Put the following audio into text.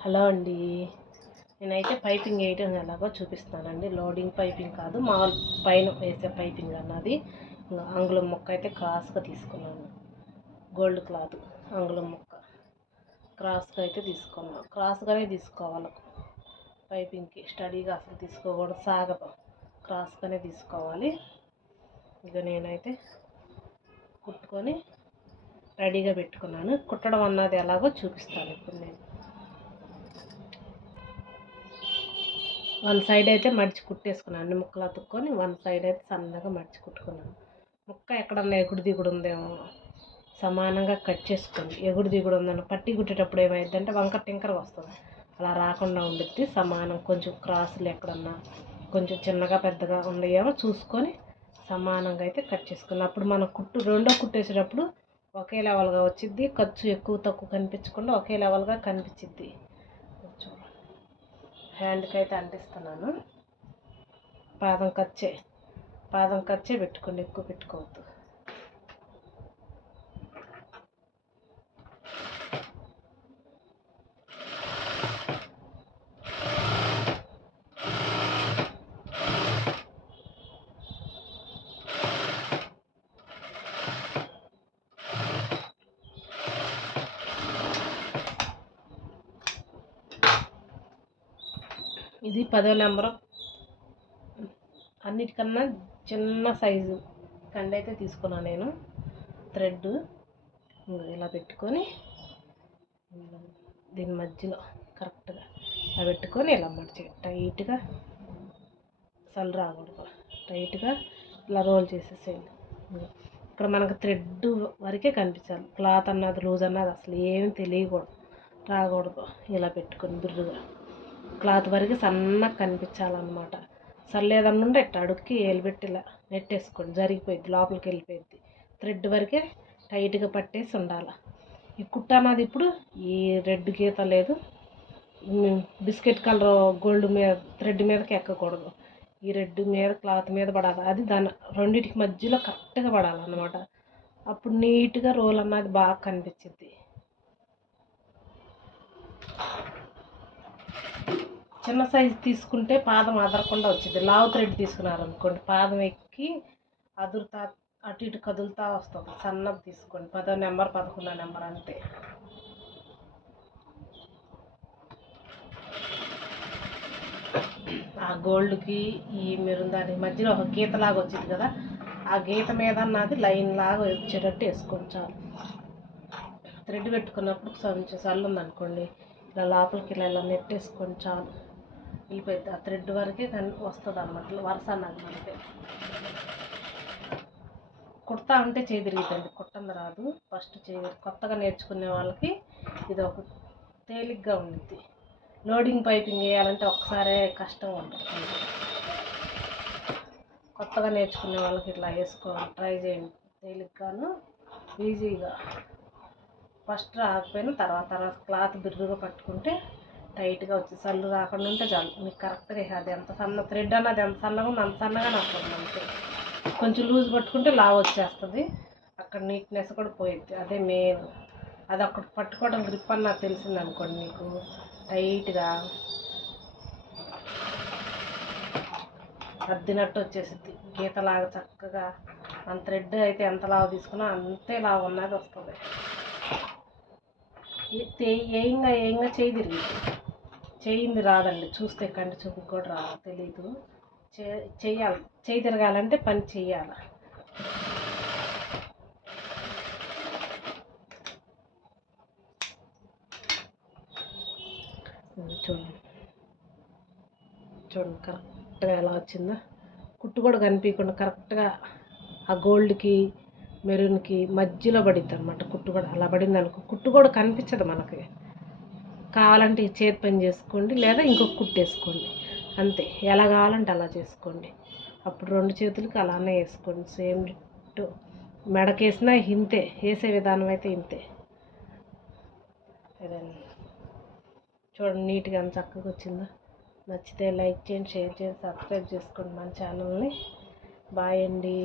Hello అండి. నేనైతే piping వేయడం ఎలాగో చూపిస్తానండి లోడింగ్ పైపింగ్ కాదు మామూలు పైన వేసే పైపింగ్ అన్నది. ఇంకా అంగుళం ముక్క అయితే క్రాస్గా తీసుకున్నాను. గోల్డ్ క్లాత్ అంగుళం ముక్క. క్రాస్గా అయితే తీసుకున్నాను క్రాస్గానే తీసుకోవాలి. పైపింగ్కి స్టడీగా అసలు తీసుకోకూడదు సాగదు. క్రాస్గానే తీసుకోవాలి. ఇక నేనైతే కుట్టుకొని రెడీగా పెట్టుకున్నాను. కుట్టడం అన్నది ఎలాగో చూపిస్తాను ఇప్పుడు నేను. వన్ సైడ్ అయితే మడిచి కుట్టేసుకున్నాను. అన్ని ముక్కలు అతుక్కొని వన్ సైడ్ అయితే సన్నగా మడిచి కుట్టుకున్నాను. ముక్క ఎక్కడన్నా ఎగుడు దిగుడు ఉందేమో సమానంగా కట్ చేసుకుని ఎగుడు దిగుడు ఉందని పట్టి కుట్టేటప్పుడు ఏమైందంటే వంక టింకర వస్తుంది. అలా రాకుండా ఉండిద్ది. సమానం కొంచెం క్రాసులు ఎక్కడన్నా కొంచెం చిన్నగా పెద్దగా ఉన్నాయేమో చూసుకొని సమానంగా అయితే కట్ చేసుకున్నాను. అప్పుడు మనం కుట్టు రెండో కుట్టేసేటప్పుడు ఒకే లెవెల్గా వచ్చిద్ది. ఖర్చు ఎక్కువ తక్కువ కనిపించకుండా ఒకే లెవెల్గా కనిపించిద్ది. హ్యాండ్కి అయితే అంటిస్తున్నాను. పాదం ఖర్చే పాదం ఖర్చే పెట్టుకోండి ఎక్కువ పెట్టుకోవద్దు. ఇది పదో నెంబరు. అన్నిటికన్నా చిన్న సైజు కండ అయితే తీసుకున్నాను నేను. థ్రెడ్ ఇలా పెట్టుకొని దీని మధ్యలో కరెక్ట్గా ఇలా పెట్టుకొని ఇలా మడిచి టైట్గా సల్ రాకూడదు. టైట్గా ఇలా రోల్ చేసేసేయండి. ఇక్కడ మనకు థ్రెడ్ వరకే కనిపించాలి. క్లాత్ అన్నది లూజ్ అన్నది అసలు ఏమీ తెలియకూడదు. రాకూడదు. ఇలా పెట్టుకొని బిర్రుగా క్లాత్ వరకు సన్నగా కనిపించాలన్నమాట. సర్లేదన్నా ఉంటే ఇట్ట అడుక్కి వేలుబెట్టిలా నెట్టేసుకోండి. జరిగిపోయింది లోపలికి వెళ్ళిపోయింది థ్రెడ్ వరకే టైట్గా పట్టేసి ఉండాలి. ఈ కుట్ట అన్నది ఇప్పుడు ఈ రెడ్ గీత లేదు. బిస్కెట్ కలర్ గోల్డ్ మీద థ్రెడ్ మీదకి ఎక్కకూడదు. ఈ రెడ్ మీద క్లాత్ మీద పడాలి. అది దాని రెండింటికి మధ్యలో కరెక్ట్గా పడాలన్నమాట. అప్పుడు నీట్గా రోల్ అన్నది బాగా కనిపించింది చిన్న సైజు తీసుకుంటే పాదం అదరకుండా వచ్చింది లావు థ్రెడ్ తీసుకున్నారు అనుకోండి పాదం ఎక్కి అదురుతా అటు ఇటు కదులుతా వస్తుంది. సన్నది తీసుకోండి. పదో నెంబర్ పదకొండో నెంబర్ అంతే. ఆ గోల్డ్కి ఈ మెరూన్ దాని మధ్యలో ఒక గీత లాగా వచ్చింది కదా ఆ గీత మీద నాది లైన్ లాగా వచ్చేటట్టు వేసుకోండి చాలు. థ్రెడ్ పెట్టుకున్నప్పుడు కొంచెం సల్లు ఇలా లోపలికి ఇలా ఇలా నెట్టేసుకోండి చాలు. వెళ్ళిపోయింది ఆ థ్రెడ్ వరకే కన్ వస్తుంది అన్నమాట వరుస అన్నది మనకి. కుడతా అంటే చేయి తిరుగుతుంది కుట్టంది రాదు. ఫస్ట్ చేయి కొత్తగా నేర్చుకునే వాళ్ళకి ఇది ఒక తేలిగ్గా ఉండిద్ది. లోడింగ్ పైపింగ్ వేయాలంటే ఒకసారే కష్టంగా ఉంటుంది. కొత్తగా నేర్చుకునే వాళ్ళకి ఇట్లా వేసుకోవాలి. ట్రై చేయండి. తేలిగ్గాను ఈజీగా. ఫస్ట్ రాకపోయినా తర్వాత తర్వాత క్లాత్ బిర్రుగా పట్టుకుంటే టైట్గా వచ్చి సల్లు రాకుండా ఉంటే చాలు. మీకు కరెక్ట్గా అది ఎంత సన్న థ్రెడ్ అన్నది ఎంత సన్నగా ఉందో అంత సన్నగా వస్తుంది మనకి కొంచెం లూజ్ పట్టుకుంటే లావు వచ్చేస్తుంది. అక్కడ నీట్నెస్ కూడా పోయిద్ది. అదే మెయిన్. అది అక్కడ పట్టుకోవడం గ్రిప్ అని నాకు తెలిసింది అనుకోండి మీకు. టైట్గా అద్దినట్టు వచ్చేసిద్ది. గీతలాగా చక్కగా మన థ్రెడ్ అయితే ఎంత లావు తీసుకున్నా అంతే లావు ఉన్నది వస్తుంది. ఏంగా ఏంగా చేయి తిరిగింది. చేయింది రాదండి. చూస్తే కంటి చూపు కూడా రాదు తెలీదు. చే చేయాలి. చేయి తిరగాలంటే పని చేయాలి. చూడండి. చూడండి కరెక్ట్గా ఎలా వచ్చిందో. కుట్టు కూడా కనిపించకుండా కరెక్ట్గా ఆ గోల్డ్కి మెరూన్కి మధ్యలో పడిద్ది అనమాట కుట్టు కూడా. అలా పడింది అనుకో కుట్టు కూడా కనిపించదు మనకి. కావాలంటే చేతి పని చేసుకోండి లేదా ఇంకొక కుట్టేసుకోండి అంతే. ఎలా కావాలంటే అలా చేసుకోండి. అప్పుడు రెండు చేతులకి అలానే వేసుకోండి. సేమ్ డిట్టు మెడకేసినా ఇంతే. వేసే విధానం అయితే ఇంతే. అదండి చూడండి నీట్గా ఎంత చక్కగా వచ్చిందో? నచ్చితే లైక్ చేయండి షేర్ చేయండి సబ్స్క్రైబ్ చేసుకోండి మన ఛానల్ని. బాయ్ అండి.